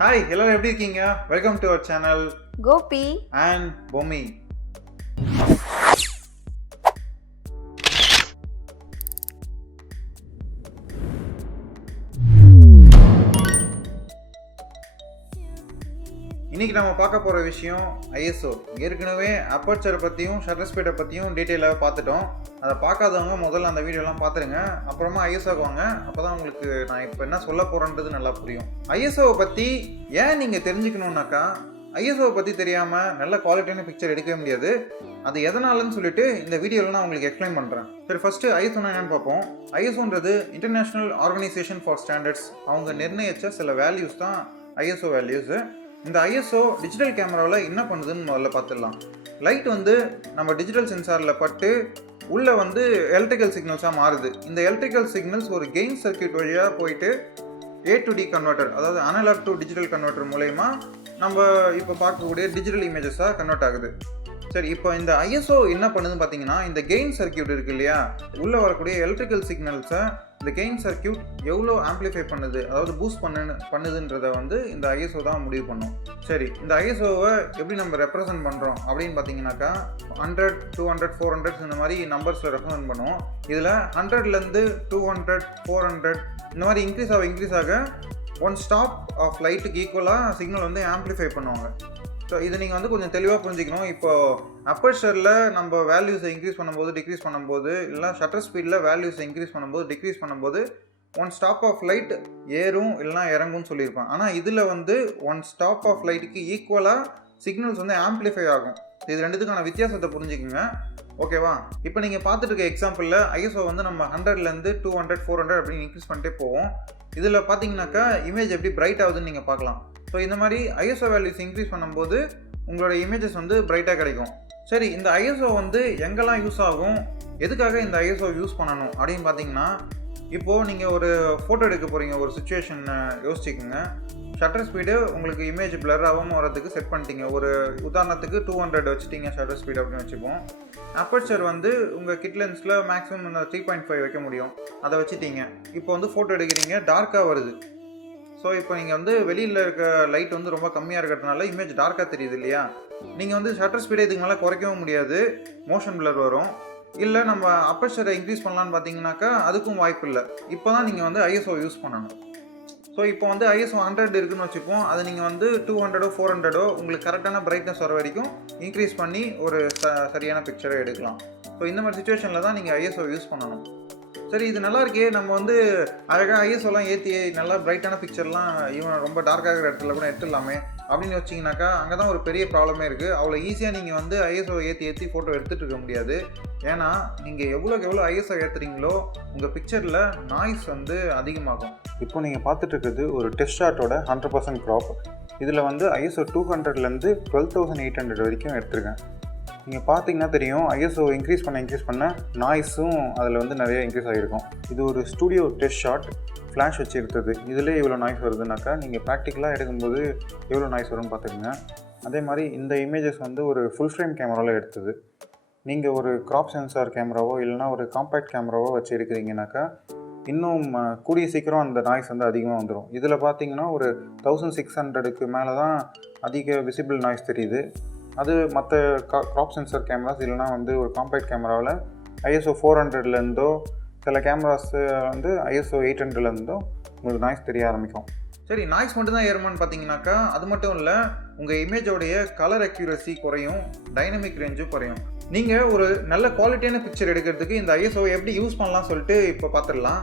Hi எல்லாரும் எப்படி இருக்கீங்க? Welcome to our channel Gopi and Bommi. இன்னைக்கு நம்ம பார்க்க போகிற விஷயம் ஐஎஸ்ஓ. ஏற்கனவே அப்பர்ச்சரை பற்றியும் ஷட்டர் ஸ்பீடை பற்றியும் டீட்டெயிலாக பார்த்துட்டோம். அதை பார்க்காதவங்க முதல்ல அந்த வீடியோலாம் பார்த்துருங்க, அப்புறமா ஐஎஸ்ஓக்கு வாங்க. அப்போ தான் உங்களுக்கு நான் இப்போ என்ன சொல்ல போகிறேன்றது நல்லா புரியும். ஐஎஸ்ஓவை பற்றி ஏன் நீங்கள் தெரிஞ்சுக்கணுன்னாக்கா, ஐஎஸ்ஓவை பற்றி தெரியாமல் நல்ல குவாலிட்டியான பிக்சர் எடுக்கவே முடியாது. அது எதனாலன்னு சொல்லிட்டு இந்த வீடியோவில் நான் உங்களுக்கு எக்ஸ்பிளைன் பண்ணுறேன். சரி, ஃபஸ்ட்டு ஐஎஸ்ஓனா என்னென்னு பார்ப்போம். ஐஎஸ்ஓன்றது இன்டர்நேஷ்னல் ஆர்கனைசேஷன் ஃபார் ஸ்டாண்டர்ட்ஸ். அவங்க நிர்ணயித்த சில வேல்யூஸ் தான் ஐஎஸ்ஓ வேல்யூஸு. இந்த ஐஎஸ்ஓ டிஜிட்டல் கேமராவில் என்ன பண்ணுதுன்னு முதல்ல பார்த்துடலாம். லைட் வந்து நம்ம டிஜிட்டல் சென்சாரில் பட்டு உள்ளே வந்து எலக்ட்ரிக்கல் சிக்னல்ஸாக மாறுது. இந்த எலக்ட்ரிக்கல் சிக்னல்ஸ் ஒரு கெயின் சர்க்யூட் வழியாக போயிட்டு A to D கன்வெர்ட்டர், அதாவது அனலாக் டு டிஜிட்டல் கன்வெர்ட்டர் மூலயமா நம்ம இப்போ பார்க்கக்கூடிய டிஜிட்டல் இமேஜஸாக கன்வெர்ட் ஆகுது. சரி, இப்போ இந்த ஐஎஸ்ஓ என்ன பண்ணுதுன்னு பார்த்தீங்கன்னா, இந்த கெயின் சர்க்யூட் இருக்குது இல்லையா, உள்ளே வரக்கூடிய எலக்ட்ரிக்கல் சிக்னல்ஸை இந்த கெயின் சர்க்யூட் எவ்வளோ ஆம்ப்ளிஃபை பண்ணுது, அதாவது பூஸ்ட் பண்ணுதுன்றதை வந்து இந்த ஐஎஸ்ஓ தான் முடிவு பண்ணும். சரி, இந்த ஐஎஸ்ஓவை எப்படி நம்ம ரெப்ரசன்ட் பண்ணுறோம் அப்படின்னு பார்த்தீங்கன்னாக்கா, 100, 200, 400 இந்த மாதிரி நம்பர்ஸில் ரெப்ரசன்ட் பண்ணுவோம். இதில் 100லேருந்து 200, 400 இந்த மாதிரி இன்க்ரீஸ் ஆக ஒன் ஸ்டாப் ஆஃப் லைட்டுக்கு ஈக்குவலாக சிக்னல் வந்து ஆம்ப்ளிஃபை பண்ணுவாங்க. ஸோ இதை நீங்கள் வந்து கொஞ்சம் தெளிவாக புரிஞ்சிக்கணும். இப்போது அப்பர்ச்சரில் நம்ம வேல்யூஸை இன்க்ரீஸ் பண்ணும்போது டிக்ரீஸ் பண்ணும்போது, இல்லை ஷட்டர் ஸ்பீடில் வேல்யூஸை இன்க்ரீஸ் பண்ணும்போது டிக்ரீஸ் பண்ணும்போது ஒன் ஸ்டாப் ஆஃப் லைட் ஏறும் இல்லைனா இறங்கும்னு சொல்லியிருப்பான். ஆனால் இதில் வந்து ஒன் ஸ்டாப் ஆஃப் லைட்டுக்கு ஈக்குவலாக சிக்னல்ஸ் வந்து ஆம்ப்ளிஃபை ஆகும். இது ரெண்டுத்துக்கான வித்தியாசத்தை புரிஞ்சுக்குங்க, ஓகேவா? இப்போ நீங்கள் பார்த்துட்டு இருக்க எக்ஸாம்பிளில் ஐஎஸ்ஓ வந்து நம்ம 100லேருந்து 200, 400 அப்படின்னு இன்க்ரீஸ் பண்ணிட்டே போவோம். இதில் பார்த்தீங்கன்னாக்கா இமேஜ் எப்படி பிரைட் ஆகுதுன்னு நீங்கள் பார்க்கலாம். ஸோ இந்த மாதிரி ஐஎஸ்ஓ வேல்யூஸ் இன்க்ரீஸ் பண்ணும்போது உங்களோட இமேஜஸ் வந்து பிரைட்டாக கிடைக்கும். சரி, இந்த ஐஎஸ்ஓ வந்து எங்கெல்லாம் யூஸ் ஆகும், எதுக்காக இந்த ஐஎஸ்ஓ யூஸ் பண்ணணும் அப்படின்னு பார்த்தீங்கன்னா, இப்போது நீங்கள் ஒரு ஃபோட்டோ எடுக்க போகிறீங்க, ஒரு சுச்சுவேஷன் யோசிச்சுக்கோங்க. ஷட்டர் ஸ்பீடு உங்களுக்கு இமேஜ் பிளர் ஆகாமல் வரதுக்கு செட் பண்ணிட்டீங்க. ஒரு உதாரணத்துக்கு 200 வச்சுட்டீங்க ஷட்டர் ஸ்பீடு அப்படின்னு வச்சுப்போம். அப்பர்ச்சர் வந்து உங்கள் கிட் லென்ஸில் மேக்ஸிமம் 3.5 வைக்க முடியும், அதை வச்சுட்டீங்க. இப்போ வந்து ஃபோட்டோ எடுக்கிறீங்க, டார்க்காக வருது. ஸோ இப்போ நீங்கள் வந்து வெளியில் இருக்க லைட் வந்து ரொம்ப கம்மியாக இருக்கிறதுனால இமேஜ் டார்க்காக தெரியுது இல்லையா? நீங்கள் வந்து ஷட்டர் ஸ்பீடை இதுக்கு மேலே குறைக்கவும் முடியாது, மோஷன் பிளர் வரும். இல்லை நம்ம அப்பர்ச்சரை இன்க்ரீஸ் பண்ணலான்னு பார்த்தீங்கன்னாக்கா அதுக்கும் வாய்ப்பு இல்லை. இப்போ தான் நீங்கள் வந்து ஐஎஸ்ஓ யூஸ் பண்ணணும். ஸோ இப்போ வந்து ஐஎஸ்ஓ 100 இருக்குதுன்னு வச்சுப்போம். அது நீங்கள் வந்து 200, 400 உங்களுக்கு கரெக்டான பிரைட்னஸ் வர வரைக்கும் இன்க்ரீஸ் பண்ணி ஒரு சரியான பிக்சரை எடுக்கலாம். ஸோ இந்த மாதிரி சுச்சுவேஷனில் தான் நீங்கள் ஐஎஸ்ஓ யூஸ் பண்ணணும். சரி, இது நல்லா இருக்கே, நம்ம வந்து அழகாக ஐஎஸ்ஓலாம் ஏற்றி நல்லா பிரைட்டான பிக்சர்லாம் ஈவன் ரொம்ப டார்க்காக இருக்கிற இடத்துல கூட எடுத்துடலாமே அப்படின்னு வச்சிங்கனாக்கா, அங்கே தான் ஒரு பெரிய ப்ராப்ளமே இருக்குது. அவ்வளோ ஈஸியாக நீங்கள் வந்து ஐஎஸ்ஓ ஏற்றி ஃபோட்டோ எடுத்துகிட்டு இருக்க முடியாது. ஏன்னா நீங்கள் எவ்வளோக்கு எவ்வளோ ஐஎஸ்ஓ ஏற்றுறீங்களோ உங்கள் பிக்சரில் நாய்ஸ் வந்து அதிகமாகும். இப்போ நீங்கள் பார்த்துட்டு இருக்கிறது ஒரு டெஸ்ட் ஷாட்டோட 100% க்ராப். இதில் வந்து ஐஎஸ்ஓ 200லேருந்து 12,800 வரைக்கும் எடுத்திருக்கேன். நீங்கள் பார்த்தீங்கன்னா தெரியும், ஐஎஸ்ஓ இன்க்ரீஸ் பண்ண நாய்ஸும் அதில் வந்து நிறைய இன்க்ரீஸ் ஆகிருக்கும். இது ஒரு ஸ்டூடியோ டெஸ்ட் ஷாட், ஃப்ளாஷ் வச்சு எடுத்தது. இதிலே இவ்வளோ நாய்ஸ் வருதுனாக்கா நீங்கள் ப்ராக்டிக்கலாக எடுக்கும்போது எவ்வளோ நாய்ஸ் வரும்னு பார்த்துக்குங்க. அதே மாதிரி இந்த இமேஜஸ் வந்து ஒரு ஃபுல் ஃப்ரேம் கேமராவில் எடுத்தது. நீங்கள் ஒரு க்ராப் சென்சார் கேமராவோ இல்லைனா ஒரு காம்பேக்ட் கேமராவோ வச்சு எடுக்கிறீங்கனாக்கா இன்னும் கூடிய சீக்கிரம் அந்த நாய்ஸ் வந்து அதிகமாக வந்துடும். இதில் பார்த்தீங்கன்னா ஒரு 1600க்கு மேலே தான் அதிக விசிபிள் நாய்ஸ் தெரியுது. அது மற்ற க்ராப் சென்சார் கேமராஸ் இல்லைனா வந்து ஒரு காம்பேக்ட் கேமராவில் ஐஎஸ்ஓ 400லேருந்தோ சில கேமராஸ் வந்து ஐஎஸ்ஓ 800லேருந்தோ உங்களுக்கு நாய்ஸ் தெரிய ஆரம்பிக்கும். சரி, நாய்ஸ் மட்டும் தான் ஏறுமான்னு பார்த்தீங்கன்னாக்கா அது மட்டும் இல்லை, உங்கள் இமேஜோடைய கலர் அக்யூரசி குறையும், டைனமிக் ரேஞ்சும் குறையும். நீங்கள் ஒரு நல்ல குவாலிட்டியான பிக்சர் எடுக்கிறதுக்கு இந்த ஐஎஸ்ஓவை எப்படி யூஸ் பண்ணலாம் சொல்லிட்டு இப்போ பார்த்துடலாம்.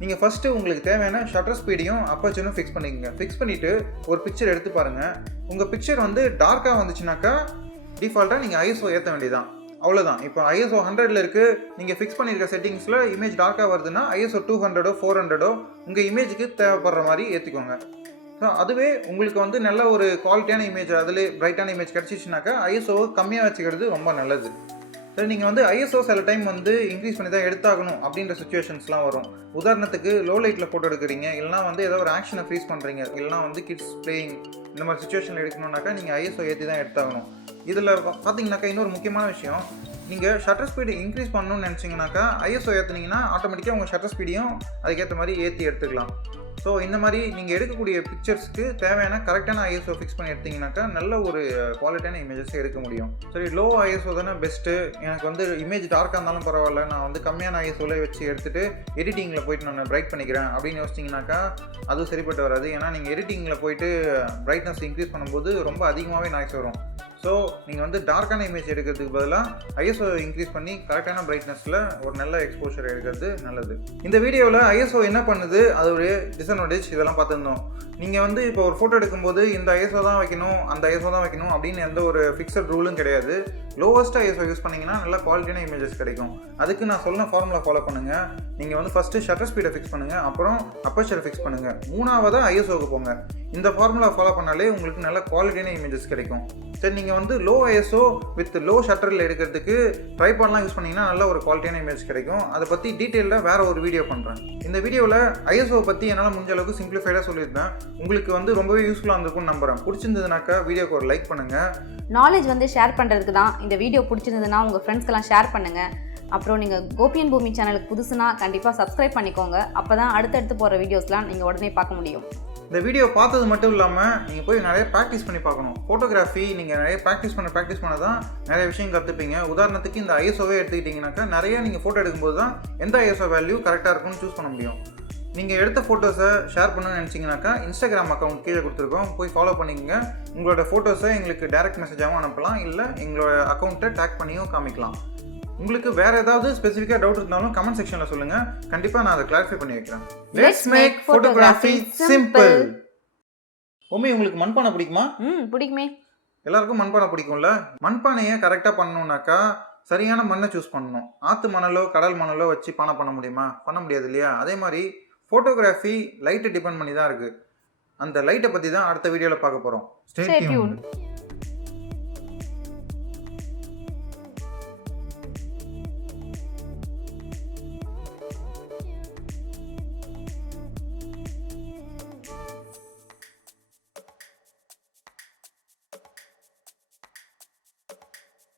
நீங்கள் ஃபஸ்ட்டு உங்களுக்கு தேவையான ஷட்டர் ஸ்பீடையும் அப்பர்ச்சரும் ஃபிக்ஸ் பண்ணிக்கோங்க. ஃபிக்ஸ் பண்ணிவிட்டு ஒரு பிக்சர் எடுத்து பாருங்கள். உங்கள் பிக்சர் வந்து டார்க்காக வந்துச்சுனாக்கா டிஃபால்ட்டாக நீங்கள் ஐஎஸ்ஓ ஏற்ற வேண்டியதான், அவ்வளோதான். இப்போ ஐஎஸ்ஓ 100ல் இருக்குது, நீங்கள் ஃபிக்ஸ் பண்ணியிருக்க செட்டிங்ஸில் இமேஜ் டார்க்காக வருதுன்னா ஐஎஸ்ஓ 200, 400 உங்கள் இமேஜுக்கு தேவைப்படுற மாதிரி ஏற்றிக்கோங்க. ஸோ அதுவே உங்களுக்கு வந்து நல்ல ஒரு குவாலிட்டியான இமேஜ், அதில் பிரைட்டான இமேஜ் கிடச்சிச்சுனாக்கா ஐஎஸ்ஓ கம்மியாக வச்சுக்கிறது ரொம்ப நல்லது. சரி, நீங்கள் வந்து ஐஎஸ்ஓ சில டைம் வந்து இன்க்ரீஸ் பண்ணி தான் எடுத்தாகணும் அப்படின்ற சுச்சுவேஷன்ஸ்லாம் வரும். உதாரணத்துக்கு லோ லைட்டில் ஃபோட்டோ எடுக்கிறீங்க, இல்லைனா வந்து ஏதோ ஒரு ஆக்ஷனை ஃப்ரீஸ் பண்ணுறீங்க, இல்லைனா வந்து கிட்ஸ் பிளேயிங் இந்த மாதிரி சுச்சுவேஷனில் எடுக்கணுன்னாக்கா நீங்கள் ஐஎஸ்ஓ ஏற்றி தான் எடுத்தாகணும். இதில் பார்த்தீங்கன்னாக்கா இன்னொரு முக்கியமான விஷயம், நீங்கள் ஷட்டர் ஸ்பீடு இன்க்ரீஸ் பண்ணணும்னு நினச்சிங்கனாக்கா ஐஎஸ்ஓ ஏற்றுனீங்கன்னா ஆட்டோமேட்டிக்காக உங்கள் ஷட்டர் ஸ்பீடையும் அதுக்கேற்ற மாதிரி ஏற்றி எடுத்துக்கலாம். ஸோ இந்த மாதிரி நீங்கள் எடுக்கக்கூடிய பிக்சர்ஸ்க்கு தேவையான கரெக்டான ஐஎஸ்ஓ ஃபிக்ஸ் பண்ணி எடுத்திங்கனாக்கா நல்ல ஒரு குவாலிட்டியான இமேஜஸை எடுக்க முடியும். சரி, லோ ஐஎஸ்ஓ தானே பெஸ்ட்டு, எனக்கு வந்து இமேஜ் டார்க்காக இருந்தாலும் பரவாயில்ல, நான் வந்து கம்மியான ஐஎஸ்ஓவில் வச்சு எடுத்துகிட்டு எடிட்டிங்கில் போயிட்டு நான் பிரைட் பண்ணிக்கிறேன் அப்படின்னு யோசிச்சிங்கனாக்கா அதுவும் சரிப்பட்டு வராது. ஏன்னா நீங்கள் எடிட்டிங்கில் போயிட்டு பிரைட்னஸ் இன்க்ரீஸ் பண்ணும்போது ரொம்ப அதிகமாகவே நாய்ஸ் வரும். ஸோ நீங்கள் வந்து டார்க்கான இமேஜ் எடுக்கிறதுக்கு பதிலாக ஐஎஸ்ஓ இன்க்ரீஸ் பண்ணி கரெக்டான பிரைட்னஸில் ஒரு நல்ல எக்ஸ்போஷர் எடுக்கிறது நல்லது. இந்த வீடியோவில் ஐஎஸ்ஓ என்ன பண்ணுது, அதோடைய டிஸ்அட்வான்டேஜ் இதெல்லாம் பார்த்துருந்தோம். நீங்கள் வந்து இப்போ ஒரு ஃபோட்டோ எடுக்கும்போது இந்த ஐஎஸ்ஓ தான் வைக்கணும், அந்த ஐஎஸ்ஓ தான் வைக்கணும் அப்படின்னு எந்த ஒரு ஃபிக்ஸட் ரூலும் கிடையாது. லோவஸ்ட் ஐஎஸ்ஓ யூஸ் பண்ணிங்கன்னா நல்ல குவாலிட்டியான இமேஜஸ் கிடைக்கும். அதுக்கு நான் சொன்ன ஃபார்முலா ஃபாலோ பண்ணுங்கள். நீங்கள் வந்து ஃபஸ்ட்டு ஷட்டர் ஸ்பீடை ஃபிக்ஸ் பண்ணுங்கள், அப்புறம் அப்பர்ச்சர் ஃபிக்ஸ் பண்ணுங்கள், மூணாவதாக ஐஎஸ்ஓக்கு போங்க. இந்த ஃபார்முலா ஃபாலோ பண்ணாலே உங்களுக்கு நல்ல குவாலிட்டியான இமேஜஸ் கிடைக்கும். சரி, நீங்கள் வந்து லோ ஐஎஸ்ஓ வித் லோ ஷட்டரில் எடுக்கிறதுக்கு ட்ரைபாட்லாம் யூஸ் பண்ணிங்கன்னா நல்ல ஒரு குவாலிட்டியான இமேஜ் கிடைக்கும். அதை பற்றி டீட்டெயிலில் வேறு ஒரு வீடியோ பண்ணுறேன். இந்த வீடியோவில் ஐஎஸ்ஓ பற்றி என்னால் முடிஞ்ச அளவுக்கு சிம்பிளிஃபைடாக சொல்லியிருந்தேன். உங்களுக்கு வந்து ரொம்பவே யூஸ்ஃபுல்லாக இருந்திருக்கும்னு நம்புகிறேன். பிடிச்சிருந்ததுனாக்கா வீடியோக்கு ஒரு லைக் பண்ணுங்கள். நாலேஜ் வந்து ஷேர் பண்ணுறதுக்கு தான். இந்த வீடியோ பிடிச்சிருந்ததுன்னா உங்கள் ஃப்ரெண்ட்ஸ்க்கெல்லாம் ஷேர் பண்ணுங்கள். அப்புறம் நீங்கள் கோபியன் பூமி சேனலுக்கு புதுசுனா கண்டிப்பாக சப்ஸ்கிரைப் பண்ணிக்கோங்க. அப்போ தான் அடுத்தடுத்து போகிற வீடியோஸ்லாம் நீங்கள் உடனே பார்க்க முடியும். இந்த வீடியோ பார்த்தது மட்டும் இல்லாமல் நீங்கள் போய் நிறைய ப்ராக்டிஸ் பண்ணி பார்க்கணும். ஃபோட்டோகிராஃபி நீங்கள் நிறைய ப்ராக்டிஸ் பண்ண தான் நிறைய விஷயம் கற்றுப்பீங்க. உதாரணத்துக்கு இந்த ஐஎஸ்ஓவே எடுத்துக்கிட்டிங்கனாக்கா நிறைய நீங்கள் ஃபோட்டோ எடுக்கும்போது தான் எந்த ஐஎஸ்ஓ வேல்யூ கரெக்டாக இருக்கும்னு சூஸ் பண்ண முடியும். நீங்கள் எடுத்த ஃபோட்டோஸை ஷேர் பண்ணணும்னு நினச்சிங்கனாக்கா இன்ஸ்டாகிராம் அக்கௌண்ட் கீழே கொடுத்துருக்கோம், போய் ஃபாலோ பண்ணிக்கோங்க. உங்களோட ஃபோட்டோஸை எங்களுக்கு டைரக்ட் மெசேஜாகவும் அனுப்பலாம், இல்லை எங்களோட அக்கௌண்ட்டை டேக் பண்ணியும் காமிக்கலாம். உங்களுக்கு வேறு ஏதாவது ஸ்பெசிஃபிக்காக டவுட் இருந்தாலும் கமெண்ட் செக்ஷனில் சொல்லுங்கள். கண்டிப்பாக நான் அதை கிளாரிஃபை பண்ணி வைக்கிறேன். Let's make photography simple. உண்மை உங்களுக்கு மண்பானை பிடிக்குமா? பிடிக்குமே. எல்லாருக்கும் மண்பானை பிடிக்கும்ல. மண்பானையை கரெக்டாக பண்ணணுன்னாக்கா சரியான மண்ணை சூஸ் பண்ணணும். ஆற்று மணலோ கடல் மணலோ வச்சு பானை பண்ண முடியுமா? பண்ண முடியாது இல்லையா? அதே மாதிரி ஃபோட்டோகிராஃபி லைட்டை டிபெண்ட் பண்ணி தான் இருக்குது. அந்த லைட்டை பற்றி தான் அடுத்த வீடியோவில் பார்க்க போகிறோம். Stay tuned.